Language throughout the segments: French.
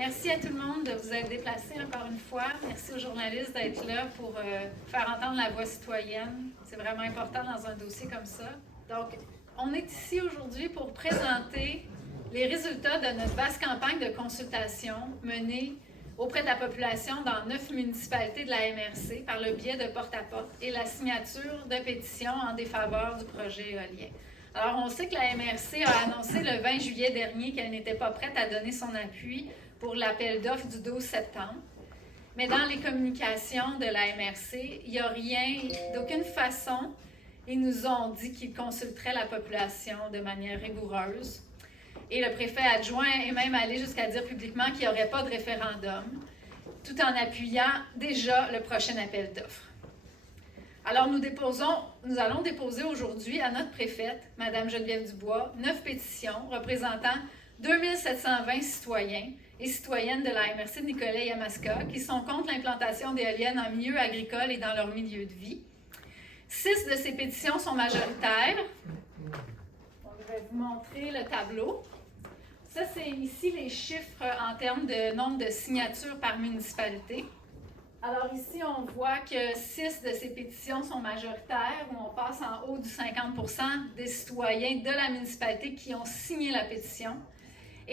Merci à tout le monde de vous être déplacés encore une fois. Merci aux journalistes d'être là pour faire entendre la voix citoyenne. C'est vraiment important dans un dossier comme ça. Donc, on est ici aujourd'hui pour présenter les résultats de notre vaste campagne de consultation menée auprès de la population dans 9 municipalités de la MRC par le biais de porte-à-porte et la signature de pétitions en défaveur du projet éolien. Alors, on sait que la MRC a annoncé le 20 juillet dernier qu'elle n'était pas prête à donner son appui pour l'appel d'offres du 12 septembre. Mais dans les communications de la MRC, il n'y a rien, d'aucune façon, ils nous ont dit qu'ils consulteraient la population de manière rigoureuse. Et le préfet adjoint est même allé jusqu'à dire publiquement qu'il n'y aurait pas de référendum, tout en appuyant déjà le prochain appel d'offres. Alors, nous allons déposer aujourd'hui à notre préfète, Mme Geneviève Dubois, 9 pétitions représentant 2720 citoyens et citoyennes de la MRC de Nicolet-Yamaska qui sont contre l'implantation d'éoliennes en milieu agricole et dans leur milieu de vie. 6 de ces pétitions sont majoritaires. Je vais vous montrer le tableau. Ça, c'est ici les chiffres en termes de nombre de signatures par municipalité. Alors ici, on voit que 6 de ces pétitions sont majoritaires, où on passe en haut du 50% des citoyens de la municipalité qui ont signé la pétition.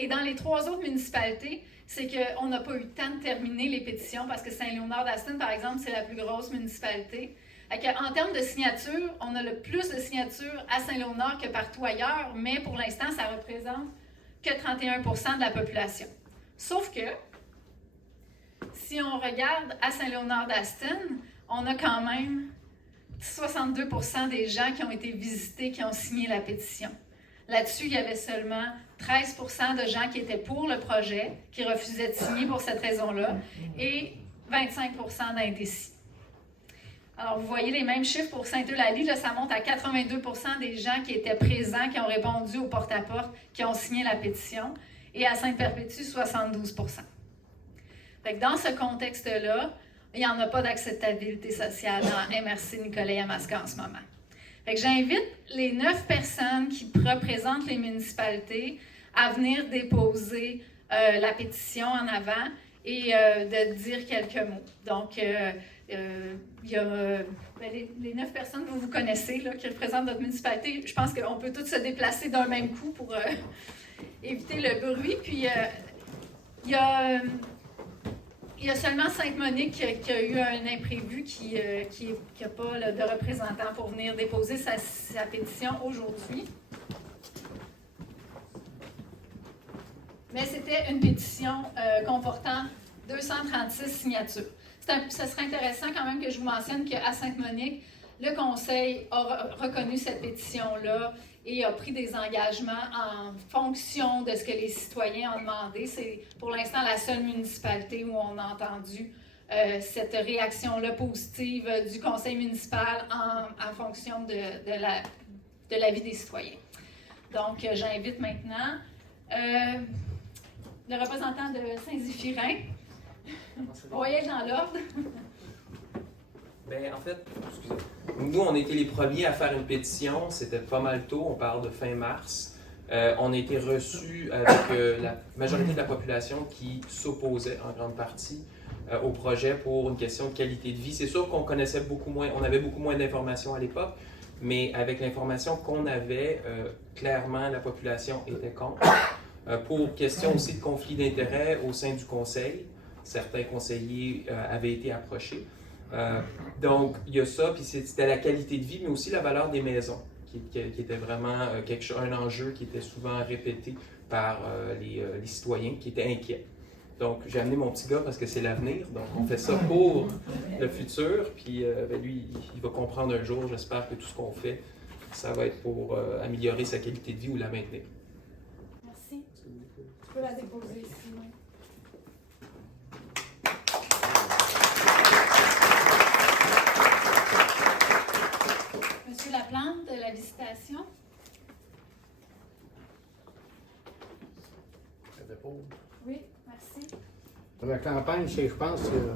Et dans les 3 autres municipalités, c'est qu'on n'a pas eu le temps de terminer les pétitions parce que Saint-Léonard-d'Aston, par exemple, c'est la plus grosse municipalité. En termes de signatures, on a le plus de signatures à Saint-Léonard que partout ailleurs, mais pour l'instant, ça représente que 31% de la population. Sauf que, si on regarde à Saint-Léonard-d'Aston, on a quand même 62% des gens qui ont été visités, qui ont signé la pétition. Là-dessus, il y avait seulement 13% de gens qui étaient pour le projet, qui refusaient de signer pour cette raison-là, et 25% d'indécis. Alors, vous voyez les mêmes chiffres pour Saint-Eulalie, là, ça monte à 82% des gens qui étaient présents, qui ont répondu au porte-à-porte, qui ont signé la pétition, et à Sainte-Perpétue, 72%. Fait que dans ce contexte-là, il n'y en a pas d'acceptabilité sociale dans MRC Nicolet-Yamaska en ce moment. Fait que j'invite les 9 personnes qui représentent les municipalités à venir déposer la pétition en avant et de dire quelques mots. Donc, il y a les 9 personnes que vous connaissez là, qui représentent notre municipalité. Je pense qu'on peut tous se déplacer d'un même coup pour éviter le bruit. Puis, il y a seulement Sainte-Monique qui a eu un imprévu, qui n'a pas de représentant pour venir déposer sa pétition aujourd'hui. Mais c'était une pétition comportant 236 signatures. Ce serait intéressant quand même que je vous mentionne qu'à Sainte-Monique, le Conseil a reconnu cette pétition-là et a pris des engagements en fonction de ce que les citoyens ont demandé. C'est pour l'instant la seule municipalité où on a entendu cette réaction-là positive du conseil municipal en fonction de l'avis des citoyens. Donc, j'invite maintenant le représentant de Saint-Zéphirin. On va y aller dans l'ordre. Bien, en fait, nous, on était les premiers à faire une pétition. C'était pas mal tôt, on parle de fin mars. On a été reçus avec la majorité de la population qui s'opposait en grande partie au projet pour une question de qualité de vie. C'est sûr qu'on connaissait beaucoup moins, on avait beaucoup moins d'informations à l'époque, mais avec l'information qu'on avait, clairement, la population était contre. Pour question aussi de conflit d'intérêts au sein du conseil, certains conseillers avaient été approchés. Donc, il y a ça, puis c'était la qualité de vie, mais aussi la valeur des maisons, qui était vraiment un enjeu qui était souvent répété par les citoyens qui étaient inquiets. Donc, j'ai amené mon petit gars parce que c'est l'avenir, donc on fait ça pour le futur, puis lui, il va comprendre un jour, j'espère que tout ce qu'on fait, ça va être pour améliorer sa qualité de vie ou la maintenir. Merci. Tu peux la déposer ici. Monsieur Laplante, de la visitation. Oui, merci. La campagne, je pense que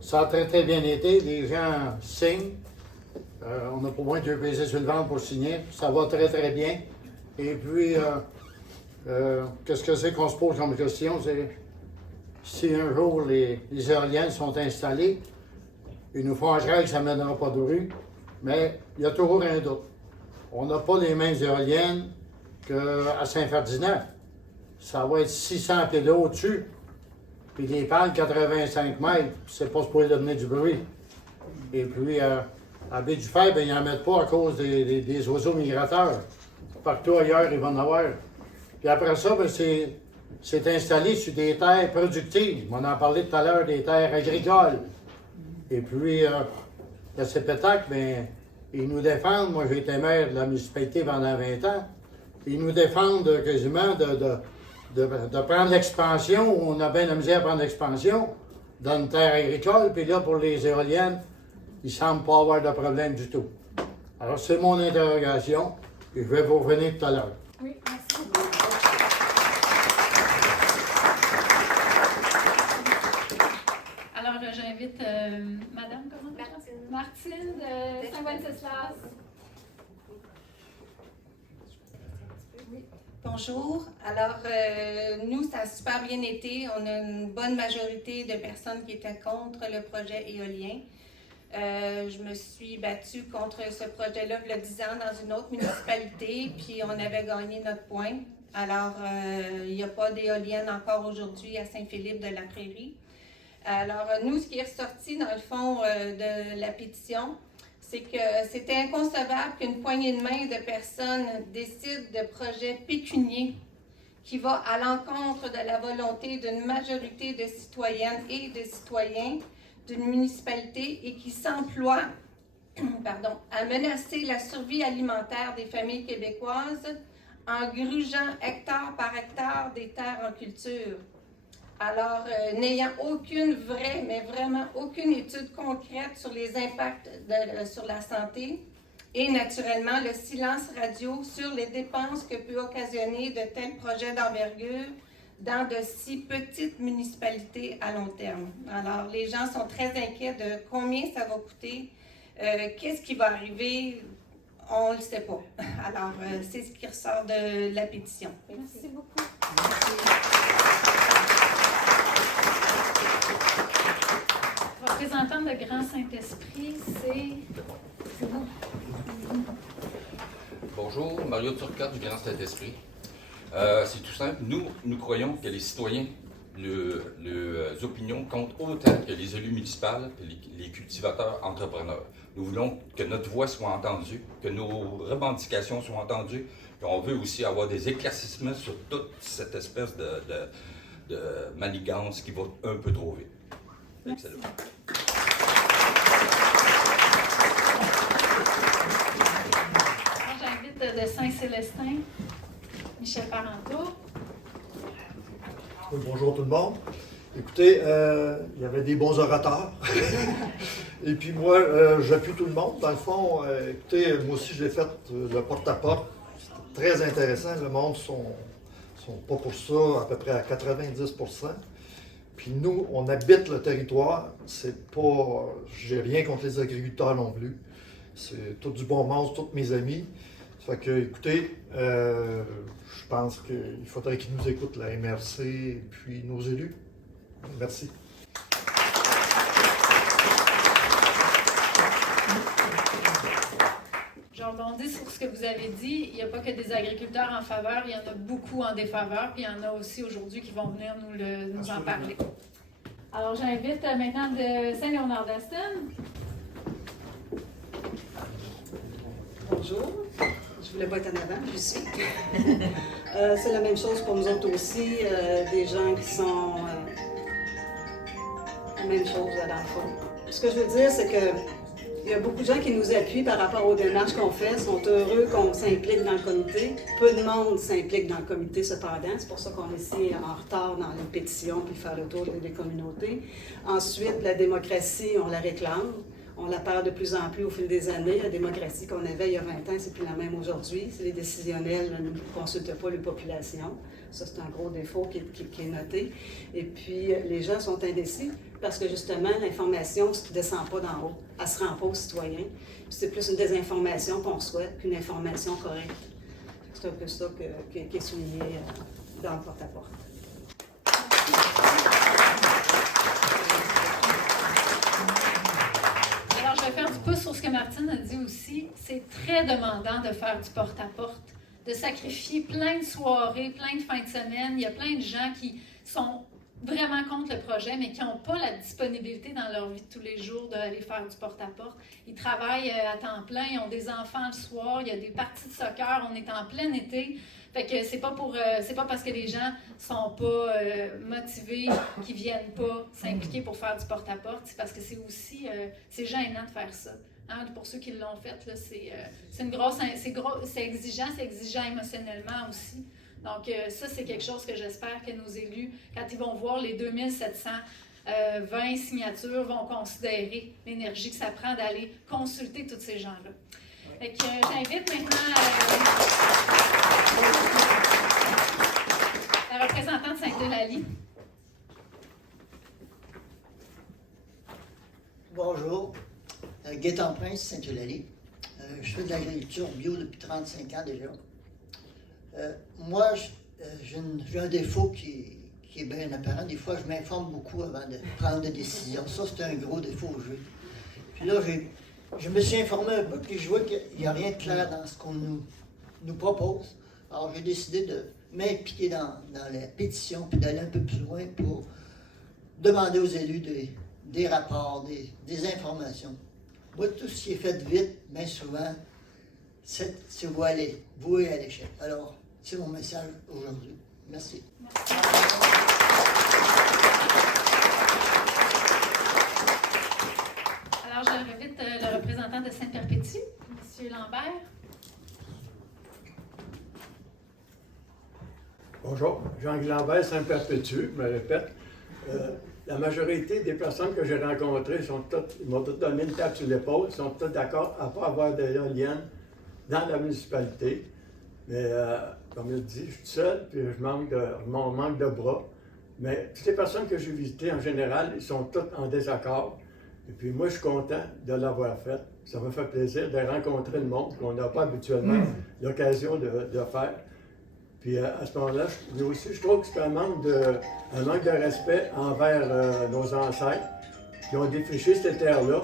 ça a très bien été. Les gens signent. On n'a pas moins de 2 baisers sur le ventre pour signer. Ça va très bien. Et puis, qu'est-ce que c'est qu'on se pose comme question? si un jour les éoliennes sont installées, ils nous font que ça ne mènera pas de rue, mais il y a toujours un doute. On n'a pas les mêmes éoliennes qu'à Saint-Ferdinand. Ça va être 600 pieds d'eau au-dessus. Puis les pales, 85 mètres, c'est pas supposé donner du bruit. Et puis, à Baie-du-Fer, ben, ils n'en mettent pas à cause des oiseaux migrateurs. Partout ailleurs, ils vont en avoir. Puis après ça, ben, c'est installé sur des terres productives. On en parlait tout à l'heure, des terres agricoles. Et puis, le CEPETAC, ben, ils nous défendent. Moi, j'ai été maire de la municipalité pendant 20 ans. Ils nous défendent quasiment de prendre l'expansion. On a bien la misère à prendre l'expansion dans une terre agricole. Puis là, pour les éoliennes, il ne semble pas avoir de problème du tout. Alors, c'est mon interrogation. Et je vais vous revenir tout à l'heure. Oui, merci beaucoup. Alors, j'invite Madame, comment Martine de Saint-Wenceslas. Bonjour. Alors, nous, ça a super bien été. On a une bonne majorité de personnes qui étaient contre le projet éolien. Je me suis battue contre ce projet-là il y a 10 ans dans une autre municipalité, puis on avait gagné notre point. Alors, il n'y a pas d'éolienne encore aujourd'hui à Saint-Philippe-de-la-Prairie. Alors, nous, ce qui est ressorti dans le fond de la pétition, c'est que c'était inconcevable qu'une poignée de main de personnes décide de projets pécuniers qui va à l'encontre de la volonté d'une majorité de citoyennes et de citoyens d'une municipalité et qui s'emploie à menacer la survie alimentaire des familles québécoises en grugeant hectare par hectare des terres en culture. Alors, n'ayant aucune vraie, mais vraiment aucune étude concrète sur les impacts sur la santé et naturellement le silence radio sur les dépenses que peut occasionner de tels projets d'envergure dans de si petites municipalités à long terme. Alors, les gens sont très inquiets de combien ça va coûter, qu'est-ce qui va arriver, on ne le sait pas. Alors, c'est ce qui ressort de la pétition. Merci beaucoup. Représentant de Grand Saint-Esprit, c'est vous. Bonjour, Mario Turcotte du Grand Saint-Esprit. C'est tout simple. Nous croyons que les citoyens, les opinions comptent autant que les élus municipaux et les cultivateurs entrepreneurs. Nous voulons que notre voix soit entendue, que nos revendications soient entendues. Et on veut aussi avoir des éclaircissements sur toute cette espèce de manigance qui va un peu trop vite. Excellent. J'invite de Saint-Célestin, Michel Parenteau. Oui, bonjour tout le monde. Écoutez, il y avait des bons orateurs. Et puis moi, j'appuie tout le monde. Dans le fond, écoutez, moi aussi, j'ai fait le porte-à-porte. C'était très intéressant. Le monde sont pas pour ça à peu près à 90%. Puis nous, on habite le territoire. C'est pas... J'ai rien contre les agriculteurs non plus. C'est tout du bon monde, tous mes amis. Ça fait que, écoutez, je pense qu'il faudrait qu'ils nous écoutent, la MRC et puis nos élus. Merci. Je rebondis sur ce que vous avez dit. Il n'y a pas que des agriculteurs en faveur, il y en a beaucoup en défaveur, puis il y en a aussi aujourd'hui qui vont venir nous en parler. Alors, j'invite maintenant de Saint-Léonard-d'Aston. Bonjour, je voulais pas être en avant, je suis. C'est la même chose pour nous autres aussi, des gens qui sont... la même chose dans le fond. Ce que je veux dire, c'est que il y a beaucoup de gens qui nous appuient par rapport aux démarches qu'on fait, sont heureux qu'on s'implique dans le comité. Peu de monde s'implique dans le comité cependant, c'est pour ça qu'on est ici en retard dans les pétitions puis faire le tour des communautés. Ensuite, la démocratie, on la réclame. On la perd de plus en plus au fil des années. La démocratie qu'on avait il y a 20 ans, c'est plus la même aujourd'hui. Les décisionnels ne consultent pas les populations. Ça, c'est un gros défaut qui est noté. Et puis, les gens sont indécis parce que, justement, l'information ne descend pas d'en haut. Elle ne se rend pas aux citoyens. Puis c'est plus une désinformation qu'on souhaite qu'une information correcte. C'est un peu ça qui est souligné dans le porte-à-porte. Alors, je vais faire du pouce sur ce que Martine a dit aussi. C'est très demandant de faire du porte-à-porte, de sacrifier plein de soirées, plein de fins de semaine. Il y a plein de gens qui sont vraiment contre le projet, mais qui n'ont pas la disponibilité dans leur vie de tous les jours d'aller faire du porte-à-porte. Ils travaillent à temps plein, ils ont des enfants le soir, il y a des parties de soccer, on est en plein été. Fait que c'est pas parce que les gens sont pas motivés qu'ils viennent pas s'impliquer pour faire du porte-à-porte, c'est parce que c'est aussi c'est gênant de faire ça. Hein, pour ceux qui l'ont fait, là, c'est exigeant émotionnellement aussi. Donc, ça, c'est quelque chose que j'espère que nos élus, quand ils vont voir les 2720 signatures, vont considérer l'énergie que ça prend d'aller consulter tous ces gens-là. Fait que j'invite maintenant la représentante de Sainte-Eulalie. Bonjour, Gaétan Prince, Sainte-Eulalie. Je fais de l'agriculture bio depuis 35 ans déjà. Moi, j'ai un défaut qui est bien apparent. Des fois, je m'informe beaucoup avant de prendre des décisions. Ça, c'est un gros défaut au jeu. Puis là, je me suis informé un peu, puis je vois qu'il n'y a rien de clair dans ce qu'on nous propose. Alors, j'ai décidé de m'impliquer dans la pétition, puis d'aller un peu plus loin pour demander aux élus des rapports, des informations. Moi, tout ce qui est fait vite, bien souvent, c'est voué à l'échec. Alors, c'est mon message aujourd'hui. Merci. Alors, je réinvite le représentant de Sainte-Perpétue, M. Lambert. Bonjour, Jean-Guy Lambert, Sainte-Perpétue, je me répète. La majorité des personnes que j'ai rencontrées ils m'ont toutes donné une tape sur l'épaule, sont toutes d'accord à ne pas avoir d'éoliennes dans la municipalité. Mais comme je dis, je suis seul, puis je manque de bras. Mais toutes les personnes que j'ai visitées, en général, ils sont toutes en désaccord. Et puis moi, je suis content de l'avoir fait. Ça me fait plaisir de rencontrer le monde qu'on n'a pas habituellement l'occasion de faire. Puis à ce moment-là, je trouve que c'est un manque de respect envers nos ancêtres qui ont défriché cette terre-là.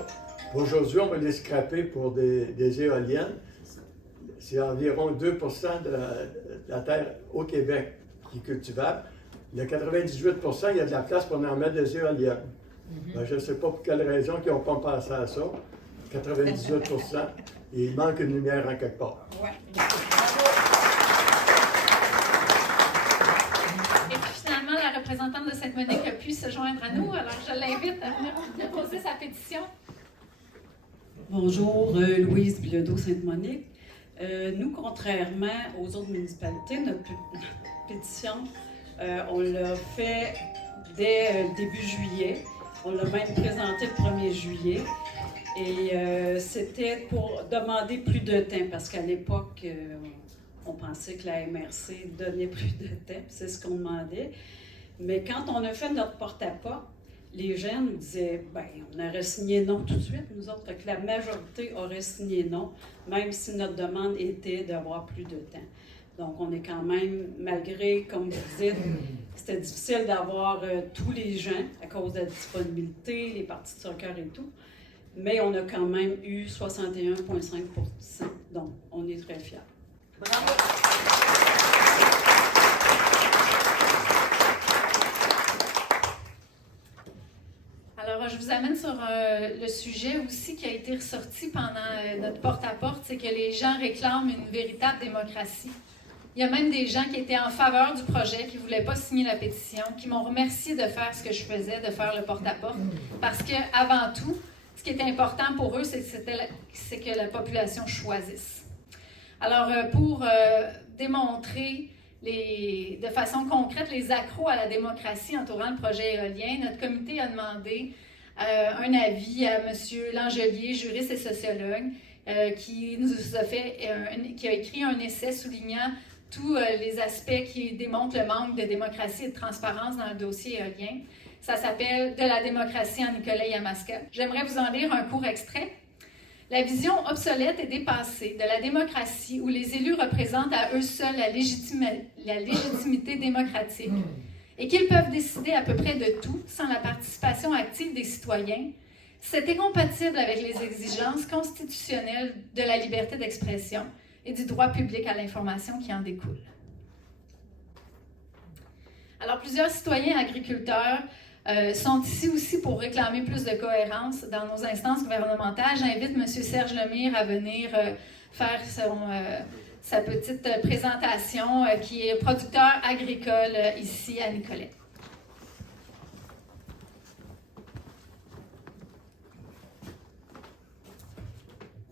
Aujourd'hui, on va les scraper pour des éoliennes. C'est environ 2 % de la terre au Québec qui est cultivable. Le 98 %, il y a de la place pour en mettre des éoliennes. Ben, je ne sais pas pour quelle raison ils n'ont pas pensé à ça. 98 %, et il manque une lumière en quelque part. Ouais. Et puis finalement, la représentante de Sainte-Monique a pu se joindre à nous, alors je l'invite à venir déposer sa pétition. Bonjour, Louise Bilodeau, Sainte-Monique. Nous, contrairement aux autres municipalités, notre pétition, on l'a fait dès début juillet. On l'a même présenté le 1er juillet. Et c'était pour demander plus de temps, parce qu'à l'époque, on pensait que la MRC donnait plus de temps. C'est ce qu'on demandait. Mais quand on a fait notre porte-à-porte, les gens nous disaient, bien, on aurait signé non tout de suite, nous autres, que la majorité aurait signé non, même si notre demande était d'avoir plus de temps. Donc, on est quand même, malgré, comme vous dites, c'était difficile d'avoir tous les gens à cause de la disponibilité, les parties de soccer et tout, mais on a quand même eu 61,5 %. Donc, on est très fiers. Bravo! Alors, je vous amène sur le sujet aussi qui a été ressorti pendant notre porte-à-porte, c'est que les gens réclament une véritable démocratie. Il y a même des gens qui étaient en faveur du projet, qui ne voulaient pas signer la pétition, qui m'ont remercié de faire ce que je faisais, de faire le porte-à-porte, parce qu'avant tout, ce qui était important pour eux, c'est que la population choisisse. Alors, pour démontrer de façon concrète les accros à la démocratie entourant le projet éolien, notre comité a demandé un avis à M. Langelier, juriste et sociologue, qui a écrit un essai soulignant tous les aspects qui démontrent le manque de démocratie et de transparence dans le dossier éolien. Ça s'appelle « De la démocratie en Nicolet-Yamaska ». J'aimerais vous en lire un court extrait. La vision obsolète et dépassée de la démocratie où les élus représentent à eux seuls la légitimité démocratique et qu'ils peuvent décider à peu près de tout sans la participation active des citoyens, c'est incompatible avec les exigences constitutionnelles de la liberté d'expression et du droit public à l'information qui en découle. Alors, plusieurs citoyens agriculteurs sont ici aussi pour réclamer plus de cohérence dans nos instances gouvernementales. J'invite M. Serge Lemire à venir faire sa petite présentation, qui est producteur agricole ici à Nicolet.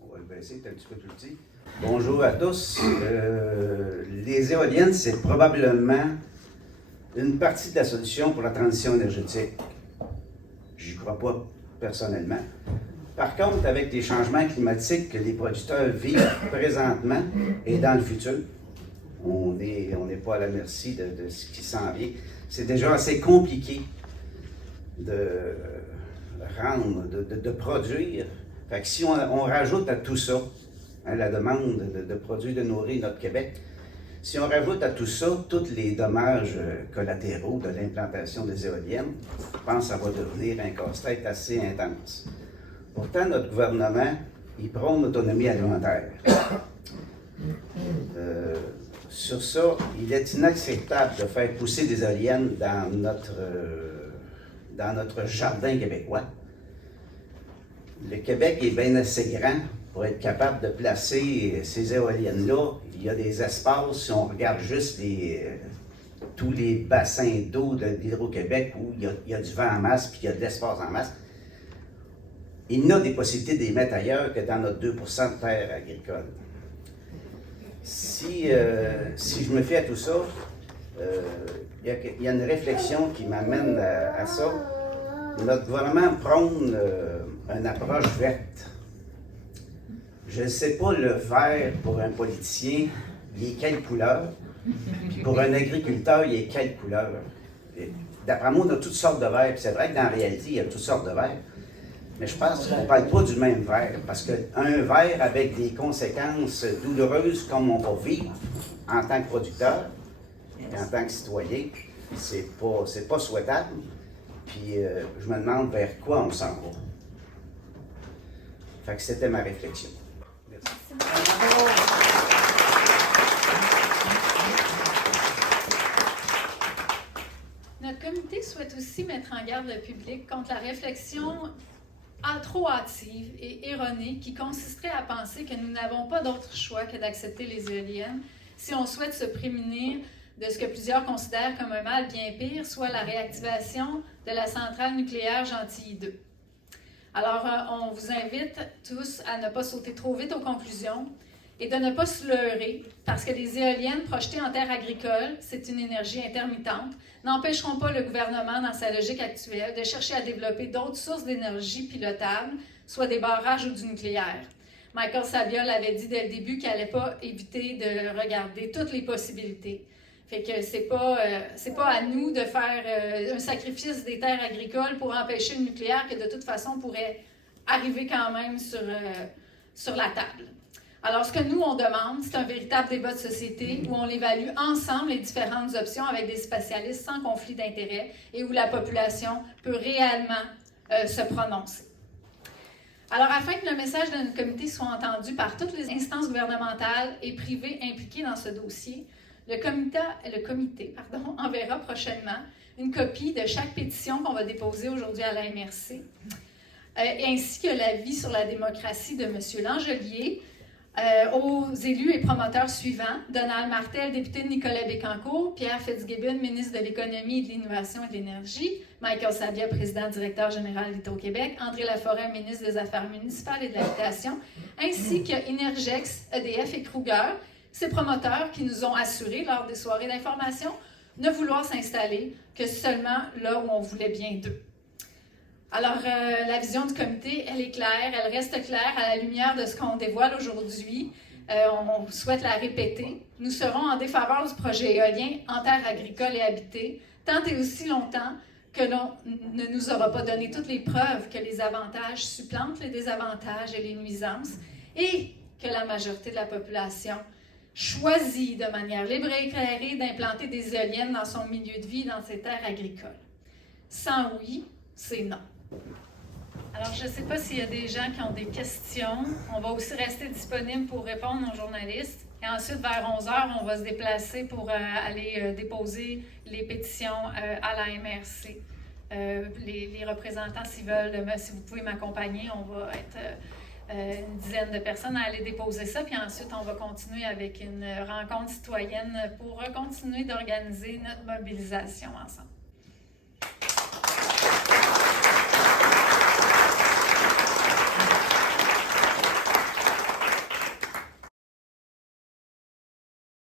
On va le baisser, c'est un petit peu plus petit. Bonjour à tous. Les éoliennes, c'est probablement une partie de la solution pour la transition énergétique. J'y crois pas personnellement. Par contre, avec les changements climatiques que les producteurs vivent présentement et dans le futur, on n'est pas à la merci de ce qui s'en vient. C'est déjà assez compliqué de produire. Fait que si on rajoute à tout ça, hein, la demande de produire, de nourrir notre Québec, si on rajoute à tout ça tous les dommages collatéraux de l'implantation des éoliennes, je pense que ça va devenir un casse-tête assez intense. Pourtant, notre gouvernement, il prône l'autonomie alimentaire. Sur ça, il est inacceptable de faire pousser des éoliennes dans notre jardin québécois. Le Québec est bien assez grand pour être capable de placer ces éoliennes-là. Il y a des espaces, si on regarde juste tous les bassins d'eau de l'Hydro-Québec où il y a du vent en masse puis il y a de l'espace en masse. Il y a des possibilités de les mettre ailleurs que dans notre 2% de terre agricole. Si je me fie à tout ça, il y a une réflexion qui m'amène à ça. Notre gouvernement prône une approche verte. Je ne sais pas, le vert, pour un politicien, il est quelle couleur? Puis pour un agriculteur, il est quelle couleur? D'après moi, on a toutes sortes de verts. Puis c'est vrai que dans la réalité, il y a toutes sortes de verts. Mais je pense qu'on ne parle pas du même vert. Parce qu'un vert avec des conséquences douloureuses comme on va vivre en tant que producteur et en tant que citoyen, c'est pas souhaitable. Puis je me demande vers quoi on s'en va. Fait que c'était ma réflexion. Notre comité souhaite aussi mettre en garde le public contre la réflexion trop hâtive et erronée qui consisterait à penser que nous n'avons pas d'autre choix que d'accepter les éoliennes si on souhaite se prémunir de ce que plusieurs considèrent comme un mal bien pire, soit la réactivation de la centrale nucléaire Gentilly 2. Alors, on vous invite tous à ne pas sauter trop vite aux conclusions et de ne pas se leurrer, parce que les éoliennes projetées en terre agricole, c'est une énergie intermittente, n'empêcheront pas le gouvernement, dans sa logique actuelle, de chercher à développer d'autres sources d'énergie pilotables, soit des barrages ou du nucléaire. Michael Sabia l'avait dit dès le début qu'il n'allait pas éviter de regarder toutes les possibilités. Fait que c'est pas à nous de faire un sacrifice des terres agricoles pour empêcher le nucléaire que de toute façon pourrait arriver quand même sur la table. Alors, ce que nous, on demande, c'est un véritable débat de société où on évalue ensemble les différentes options avec des spécialistes sans conflit d'intérêts et où la population peut réellement se prononcer. Alors, afin que le message de notre comité soit entendu par toutes les instances gouvernementales et privées impliquées dans ce dossier, le comité enverra prochainement une copie de chaque pétition qu'on va déposer aujourd'hui à la MRC, ainsi que l'avis sur la démocratie de M. Langelier, aux élus et promoteurs suivants: Donald Martel, député de Nicolet-Bécancour; Pierre Fitzgibbon, ministre de l'Économie, de l'Innovation et de l'Énergie; Michael Sabia, président directeur général d'Hydro-Québec; André Laforêt, ministre des Affaires municipales et de l'Habitation, ainsi que Energex, EDF et Kruger, ces promoteurs qui nous ont assuré lors des soirées d'information ne vouloir s'installer que seulement là où on voulait bien d'eux. Alors, la vision du comité, elle est claire, elle reste claire à la lumière de ce qu'on dévoile aujourd'hui. On souhaite la répéter. Nous serons en défaveur du projet éolien en terre agricole et habitée, tant et aussi longtemps que l'on ne nous aura pas donné toutes les preuves que les avantages supplantent les désavantages et les nuisances, et que la majorité de la population choisi de manière libre et éclairée d'implanter des éoliennes dans son milieu de vie, dans ses terres agricoles? Sans oui, c'est non. Alors, je ne sais pas s'il y a des gens qui ont des questions. On va aussi rester disponible pour répondre aux journalistes. Et ensuite, vers 11h, on va se déplacer pour aller déposer les pétitions à la MRC. Les représentants, s'ils veulent, si vous pouvez m'accompagner, on va être une dizaine de personnes à aller déposer ça. Puis ensuite, on va continuer avec une rencontre citoyenne pour continuer d'organiser notre mobilisation ensemble.